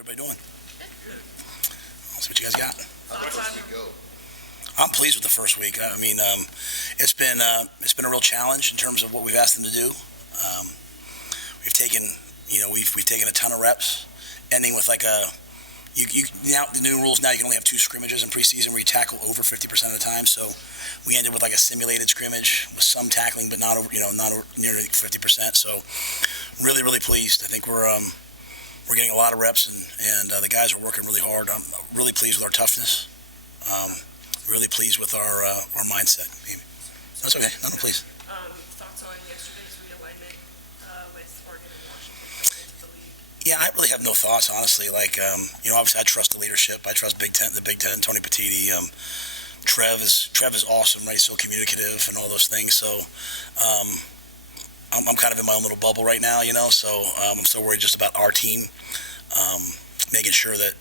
everybody doing? Let's see what you guys got. How did the first week go? I'm pleased with the first week. I mean, it's been a real challenge in terms of what we've asked them to do. We've taken a ton of reps, ending with like now the new rules now you can only have 2 scrimmages in preseason where you tackle over 50% of the time. So we ended with like a simulated scrimmage with some tackling, but not over nearly 50%. So really pleased. I think we're getting a lot of reps and the guys are working really hard. I'm really pleased with our toughness. Really pleased with our mindset. That's okay. No, please. Thoughts on yesterday's realignment with Oregon and Washington into the league? Yeah, I really have no thoughts, honestly. Like, obviously I trust the leadership. I trust the Big Ten, Tony Petitti. Trev is awesome, right? He's so communicative and all those things. So I'm kind of in my own little bubble right now, so I'm still worried just about our team, making sure that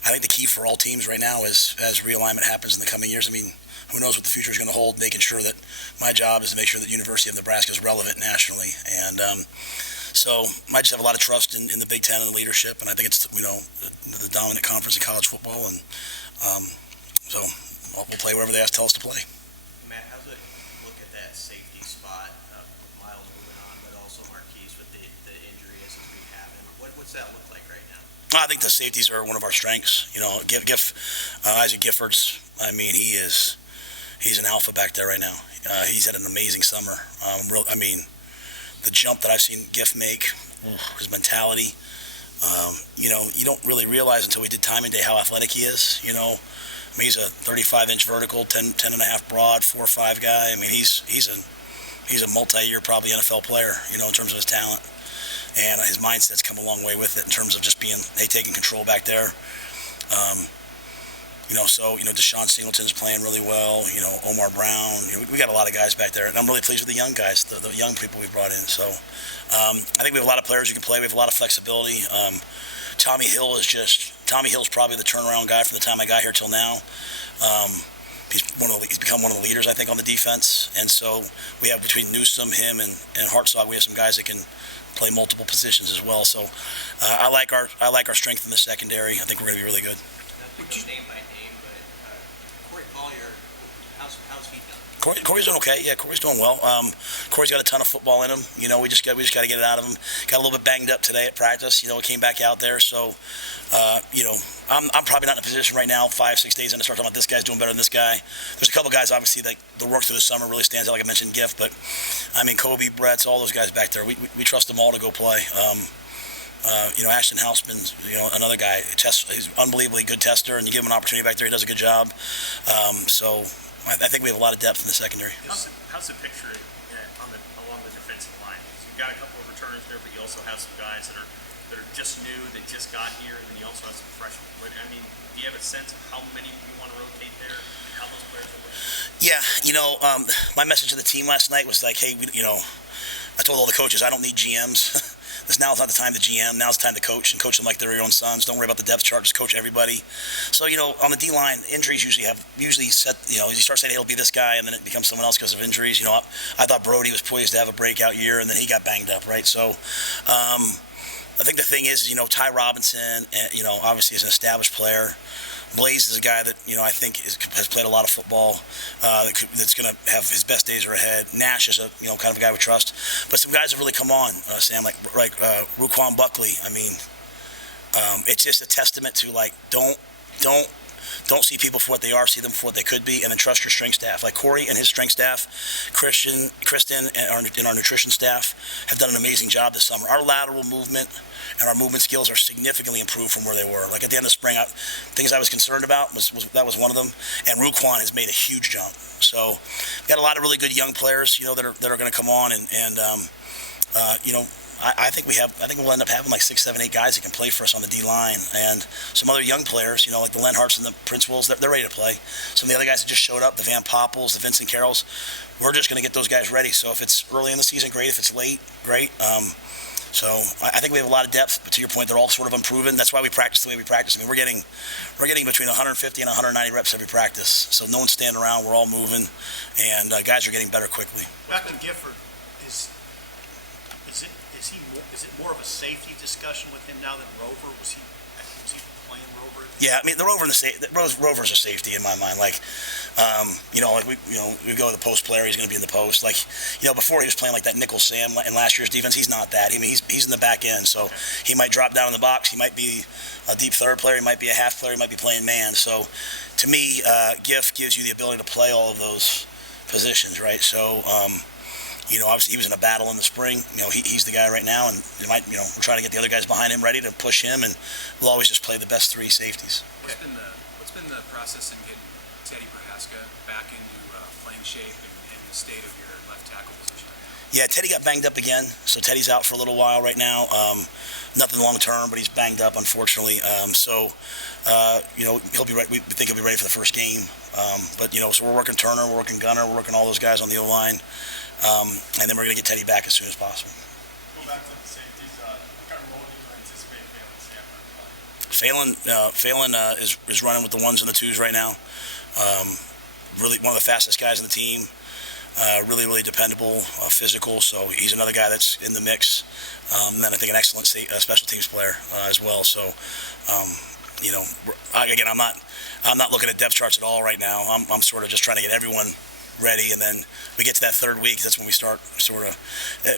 I think the key for all teams right now is as realignment happens in the coming years. I mean, who knows what the future is going to hold, making sure that my job is to make sure that University of Nebraska is relevant nationally. And so I just have a lot of trust in the Big Ten and the leadership, and I think it's, the dominant conference in college football. And so we'll play wherever they tell us to play. Matt, how's it look at that safety spot? Miles moving on, but also Marquise with the injury as we have him. What's that look like right now? I think the safeties are one of our strengths. Isaac Giffords, I mean, he's an alpha back there right now. He's had an amazing summer. The jump that I've seen Giff make, his mentality, you don't really realize until we did timing day how athletic he is. I mean, he's a 35-inch vertical, 10 and a half broad, 4.5 guy. I mean, he's a multi-year probably NFL player, in terms of his talent. And his mindset's come a long way with it in terms of just taking control back there. Deshaun Singleton's playing really well. Omar Brown. We got a lot of guys back there, and I'm really pleased with the young guys, the young people we've brought in. So I think we have a lot of players who can play. We have a lot of flexibility. Tommy Hill's probably the turnaround guy from the time I got here till now. He's become one of the leaders, I think, on the defense. And so we have between Newsome, him, and Hartzog, we have some guys that can play multiple positions as well. So I like our strength in the secondary. I think we're going to be really good. Not to go name by name, but Corey Collier, how's he done? Corey's doing okay. Yeah, Corey's doing well. Corey's got a ton of football in him. We just got to get it out of him. Got a little bit banged up today at practice. Came back out there. So, I'm probably not in a position right now, 5-6 days in, to start talking about this guy's doing better than this guy. There's a couple guys, obviously, that the work through the summer really stands out, like I mentioned, Giff. But, I mean, Kobe, Brett's, all those guys back there, we trust them all to go play. Ashton Hausman's, another guy. He's an unbelievably good tester, and you give him an opportunity back there, he does a good job. So I think we have a lot of depth in the secondary. How's the picture along the defensive line? So you've got a couple of returners there, but you also have some guys that are just new, that just got here, and then you also have some freshmen. But I mean, do you have a sense of how many you want to rotate there and how those players are looking? Yeah, my message to the team last night was like, hey, I told all the coaches, I don't need GMs. Now is not the time to GM. Now it's time to coach, and coach them like they're your own sons. Don't worry about the depth chart. Just coach everybody. So, on the D-line, injuries usually set, you start saying, hey, it'll be this guy, and then it becomes someone else because of injuries. I thought Brody was poised to have a breakout year, and then he got banged up, right? So, I think the thing is, Ty Robinson, obviously is an established player. Blaze is a guy that, I think has played a lot of football, that's going to have his best days are ahead. Nash is a, kind of a guy we trust. But some guys have really come on, Sam, like Ruquan Buckley. I mean, it's just a testament to, like, don't see people for what they are, see them for what they could be, and then trust your strength staff. Like Corey and his strength staff, Kristen, and our nutrition staff have done an amazing job this summer. Our lateral movement and our movement skills are significantly improved from where they were. Like at the end of spring, things I was concerned about that was one of them. And Ruquan has made a huge jump. So we've got a lot of really good young players, that are going to come on, and I think we'll end up having like 6, 7, 8 guys that can play for us on the D line, and some other young players, like the Lenharts and the Prince Wills, they're ready to play. Some of the other guys that just showed up, the Van Poppels, the Vincent Carrolls, we're just going to get those guys ready. So if it's early in the season, great. If it's late, great. So I think we have a lot of depth, but to your point, they're all sort of unproven. That's why we practice the way we practice. I mean, we're getting between 150 and 190 reps every practice. So no one's standing around. We're all moving, and guys are getting better quickly. Captain Gifford, is it more of a safety discussion with him now than Rover? Was Yeah, I mean the rover's a safety in my mind. Like, we go to the post player. He's going to be in the post. Like, before he was playing like that nickel Sam in last year's defense. He's not that. I mean, he's in the back end, so he might drop down in the box. He might be a deep third player. He might be a half player. He might be playing man. So, to me, Giff gives you the ability to play all of those positions, right? So, obviously he was in a battle in the spring. He's the guy right now, and we're trying to get the other guys behind him ready to push him, and we'll always just play the best three safeties. What's been the process in getting Teddy Prohaska back into playing shape and the state of your left tackle position? Yeah, Teddy got banged up again, so Teddy's out for a little while right now. Nothing long term, but he's banged up, unfortunately. He'll be right. We think he'll be ready for the first game. So we're working Turner, we're working Gunner, we're working all those guys on the O-line. And then we're going to get Teddy back as soon as possible. Go back to the safeties. What kind of role do you anticipate Phelan Phelan is running with the ones and the twos right now. Really one of the fastest guys in the team. Really, really dependable, physical. So he's another guy that's in the mix. And then I think an excellent special teams player as well. So, again, I'm not looking at depth charts at all right now. I'm sort of just trying to get everyone ready, and then we get to that third week. That's when we start sort of.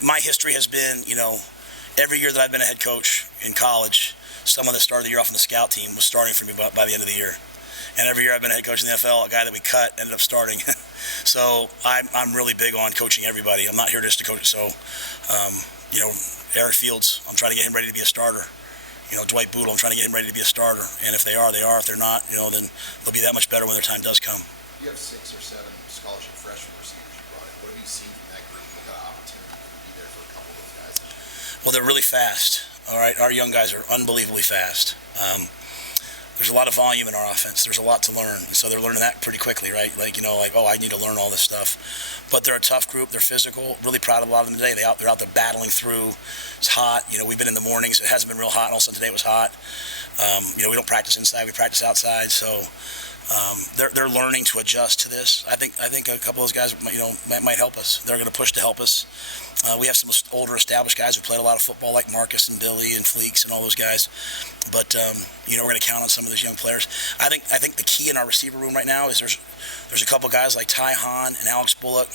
My history has been, every year that I've been a head coach in college, someone that started the year off on the scout team was starting for me by the end of the year. And every year I've been a head coach in the NFL, a guy that we cut ended up starting. So I'm really big on coaching everybody. I'm not here just to coach. So, Eric Fields, I'm trying to get him ready to be a starter. Dwight Boodle, I'm trying to get him ready to be a starter. And if they are, they are. If they're not, then they'll be that much better when their time does come. You have 6 or 7 scholarship freshman receivers you brought in. What have you seen from that group? What kind of opportunity to be there for a couple of those guys? Well, they're really fast. All right, our young guys are unbelievably fast. There's a lot of volume in our offense. There's a lot to learn, so they're learning that pretty quickly, right? I need to learn all this stuff. But they're a tough group. They're physical. Really proud of a lot of them today. They're out there battling through. It's hot. We've been in the mornings. It hasn't been real hot. And all of a sudden today it was hot. We don't practice inside. We practice outside. So. They're learning to adjust to this. I think a couple of those guys might help us. They're going to push to help us. We have some older established guys who played a lot of football, like Marcus and Billy and Fleeks and all those guys. But we're going to count on some of those young players. I think the key in our receiver room right now is there's a couple of guys like Ty Hahn and Alex Bullock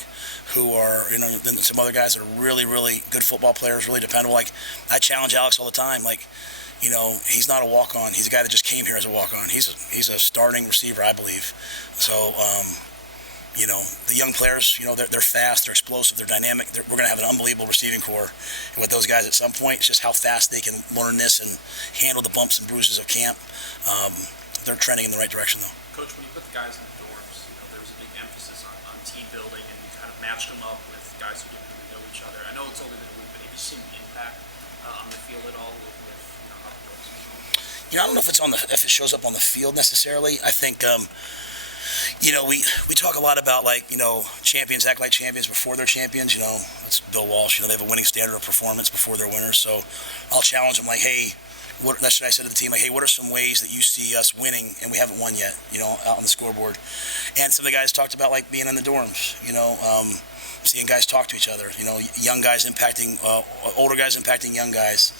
who are and some other guys that are really, really good football players, really dependable. Like I challenge Alex all the time. He's not a walk-on. He's a guy that just came here as a walk-on. He's a starting receiver, I believe. So, the young players, they're fast, they're explosive, they're dynamic. We're going to have an unbelievable receiving core with those guys at some point. It's just how fast they can learn this and handle the bumps and bruises of camp. They're trending in the right direction, though. Coach, when you put the guys in the dorms, there was a big emphasis on team building, and you kind of matched them up with guys who didn't really know each other. I know it's only been a week, but have you seen the impact on the field at all with how the dorms are going? I don't know if it shows up on the field necessarily. I think we talk a lot about champions act like champions before they're champions. That's Bill Walsh. They have a winning standard of performance before they're winners. So I'll challenge them hey, that's what I said to the team. Hey, what are some ways that you see us winning and we haven't won yet? Out on the scoreboard. And some of the guys talked about being in the dorms. Seeing guys talk to each other. Young guys impacting older guys impacting young guys.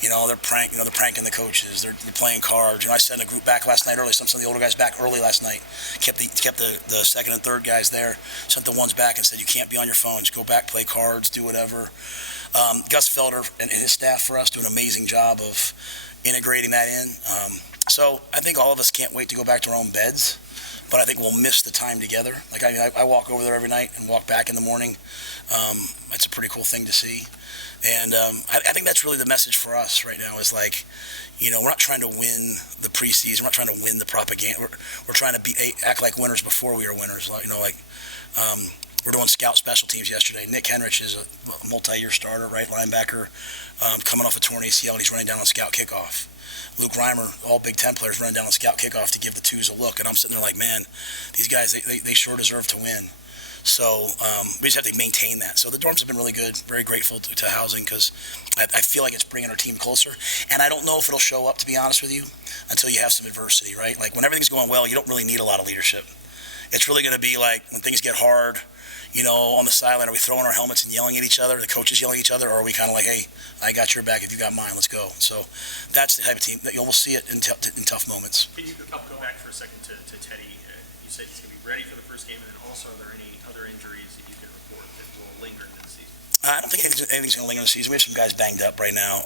They're pranking the coaches. They're playing cards. I sent a group back last night early. Some of the older guys back early last night. Kept the second and third guys there. Sent the ones back and said, you can't be on your phones. Go back, play cards, do whatever. Gus Felder and his staff for us do an amazing job of integrating that in. So I think all of us can't wait to go back to our own beds. But I think we'll miss the time together. I walk over there every night and walk back in the morning. It's a pretty cool thing to see. And I think that's really the message for us right now is we're not trying to win the preseason. We're not trying to win the propaganda. We're trying to act like winners before we are winners. We're doing scout special teams yesterday. Nick Henrich is a multi-year starter, right linebacker, coming off a torn ACL, and he's running down on scout kickoff. Luke Reimer, all Big Ten players, running down on scout kickoff to give the twos a look. And I'm sitting there man, these guys, they sure deserve to win. So we just have to maintain that. So the dorms have been really good. Very grateful to housing because I feel like it's bringing our team closer. And I don't know if it'll show up, to be honest with you, until you have some adversity, right? When everything's going well, you don't really need a lot of leadership. It's really going to be when things get hard, on the sideline? Are we throwing our helmets and yelling at each other, the coaches yelling at each other, or are we kind of like, hey, I got your back if you got mine, let's go. So that's the type of team that we'll see it in tough moments. Can you go back for a second to Teddy? You said he's going to be ready for the first game, and then also are there any other injuries that you can report that will linger into the season? I don't think anything's going to linger in the season. We have some guys banged up right now.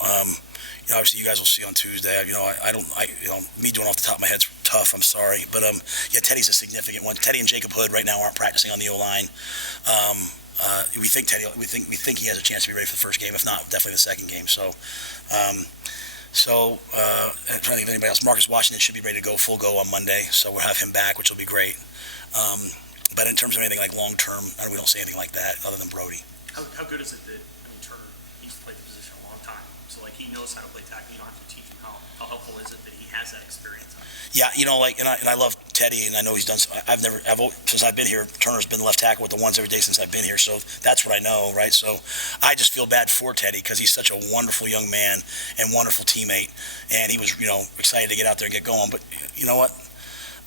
Obviously you guys will see on Tuesday. Me doing off the top of my head's tough. I'm sorry, but Teddy's a significant one. Teddy and Jacob Hood right now aren't practicing on the O-line. We think he has a chance to be ready for the first game, if not definitely the second game. So, I'm trying to think of anybody else. Marcus Washington should be ready to go full go on Monday, so we'll have him back, which will be great. But in terms of anything like long term, we don't say anything like that other than Brody. How good is it that, Turner, he's played the position a long time, so he knows how to play tackle. You don't have to teach him. How helpful is it that he has that experience? Yeah, and I love Teddy, and I know he's done. Since I've been here, Turner's been left tackle with the ones every day since I've been here, so that's what I know, right? So I just feel bad for Teddy because he's such a wonderful young man and wonderful teammate, and he was, excited to get out there and get going. But you know what?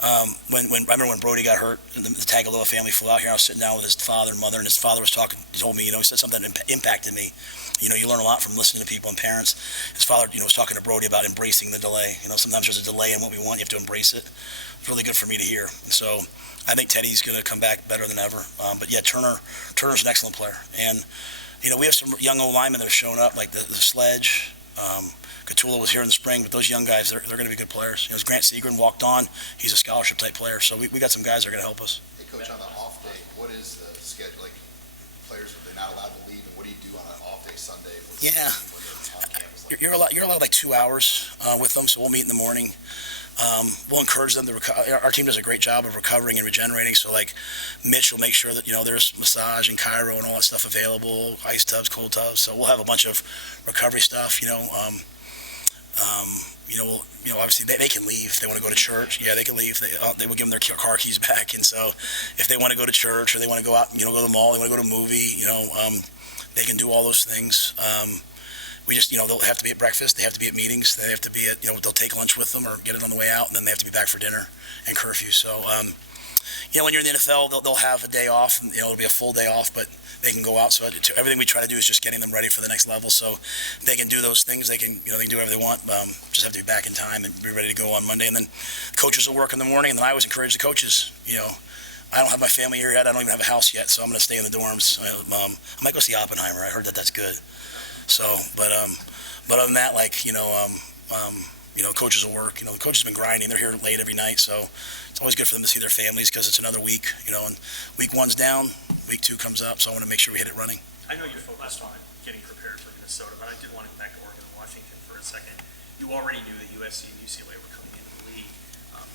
I remember when Brody got hurt and the Tagovailoa family flew out here, I was sitting down with his father and mother, and his father was talking. He told me, he said something that impacted me. You learn a lot from listening to people and parents. His father, was talking to Brody about embracing the delay. Sometimes there's a delay in what we want. You have to embrace it. It's really good for me to hear. So I think Teddy's going to come back better than ever. But yeah, Turner's an excellent player. And, we have some young old linemen that are showing up, like the Sledge. Catula was here in the spring, but those young guys, they're going to be good players. Grant Seagren walked on. He's a scholarship-type player. So we got some guys that are going to help us. Hey, Coach, on the off day, what is the schedule? Like, players, are they not allowed to leave, and what do you do on an off day Sunday? Yeah. When they're on campus? You're allowed like 2 hours with them, so we'll meet in the morning. We'll encourage them to recover. Our team does a great job of recovering and regenerating. So, like, Mitch will make sure that there's massage and chiro and all that stuff available, ice tubs, cold tubs. So we'll have a bunch of recovery stuff. Obviously they can leave if they want to go to church. Yeah, they can leave. They will give them their car keys back. And so, if they want to go to church or they want to go out, go to the mall, they want to go to a movie, they can do all those things. We just, they'll have to be at breakfast. They have to be at meetings. They have to be at, they'll take lunch with them or get it on the way out, and then they have to be back for dinner and curfew. So, when you're in the NFL, they'll have a day off, and, it'll be a full day off, but they can go out. So everything we try to do is just getting them ready for the next level. So they can do those things. They can, they can do whatever they want. Just have to be back in time and be ready to go on Monday. And then coaches will work in the morning. And then I always encourage the coaches, I don't have my family here yet. I don't even have a house yet. So I'm going to stay in the dorms. I might go see Oppenheimer. I heard that that's good. So, but other than that, coaches will work. The coaches have been grinding. They're here late every night. So it's always good for them to see their families because it's another week, and week 1's down, week 2 comes up. So I want to make sure we hit it running. I know you're focused on getting prepared for Minnesota, but I did want to go back to Oregon and Washington for a second. You already knew that USC and UCLA were coming into the league.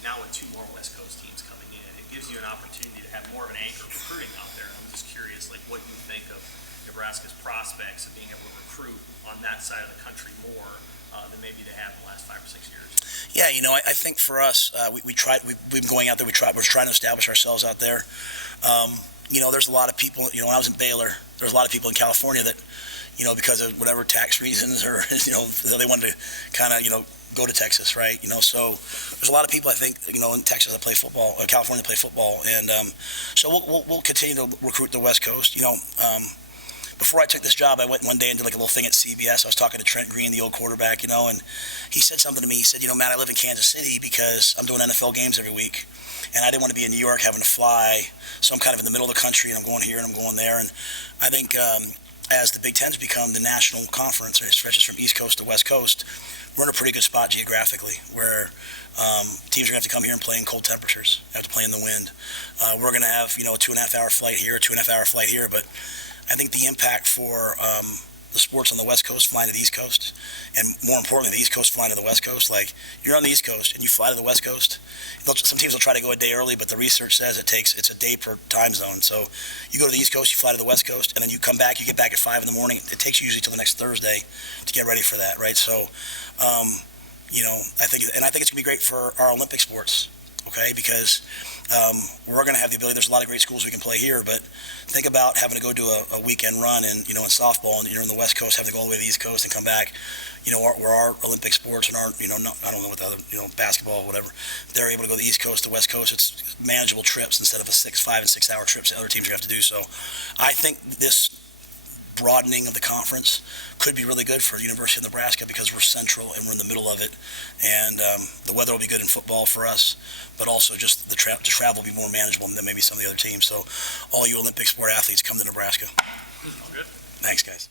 Now with 2 more West Coast teams coming in, it gives you an opportunity to have more of an anchor recruiting out there. I'm just curious, what you think of Nebraska's prospects of being able to recruit on that side of the country more than maybe they have in the last 5 or 6 years. Yeah, I think for us, we've been going out there. We're trying to establish ourselves out there. There's a lot of people. When I was in Baylor, there was a lot of people in California that, because of whatever tax reasons or they wanted to kind of go to Texas, right? So there's a lot of people I think in Texas that play football, or California that play football, and so we'll continue to recruit the West Coast. Before I took this job, I went one day and did a little thing at CBS. I was talking to Trent Green, the old quarterback, and he said something to me. He said, Matt, I live in Kansas City because I'm doing NFL games every week, and I didn't want to be in New York having to fly, so I'm kind of in the middle of the country, and I'm going here and I'm going there, and I think as the Big Ten's become the national conference, or it stretches from East Coast to West Coast, we're in a pretty good spot geographically, where teams are going to have to come here and play in cold temperatures, have to play in the wind. We're going to have, a 2.5-hour flight here, a 2.5-hour flight here, but I think the impact for the sports on the West Coast flying to the East Coast, and more importantly, the East Coast flying to the West Coast, you're on the East Coast and you fly to the West Coast, some teams will try to go a day early, but the research says it's a day per time zone. So you go to the East Coast, you fly to the West Coast, and then you come back, you get back at 5 in the morning. It takes you usually till the next Thursday to get ready for that, right? So, I think it's going to be great for our Olympic sports. okay? Because we're going to have the ability. There's a lot of great schools we can play here, but think about having to go do a weekend run in softball, and you're in the West Coast, having to go all the way to the East Coast and come back. Where our Olympic sports and our, I don't know what the other, basketball, whatever, they're able to go the East Coast to West Coast. It's manageable trips instead of 5 and 6 hour trips that other teams are going to have to do. So I think this broadening of the conference could be really good for the University of Nebraska because we're central and we're in the middle of it, and the weather will be good in football for us, but also just the travel will be more manageable than maybe some of the other teams. So all you Olympic sport athletes, come to Nebraska. Good. Thanks, guys.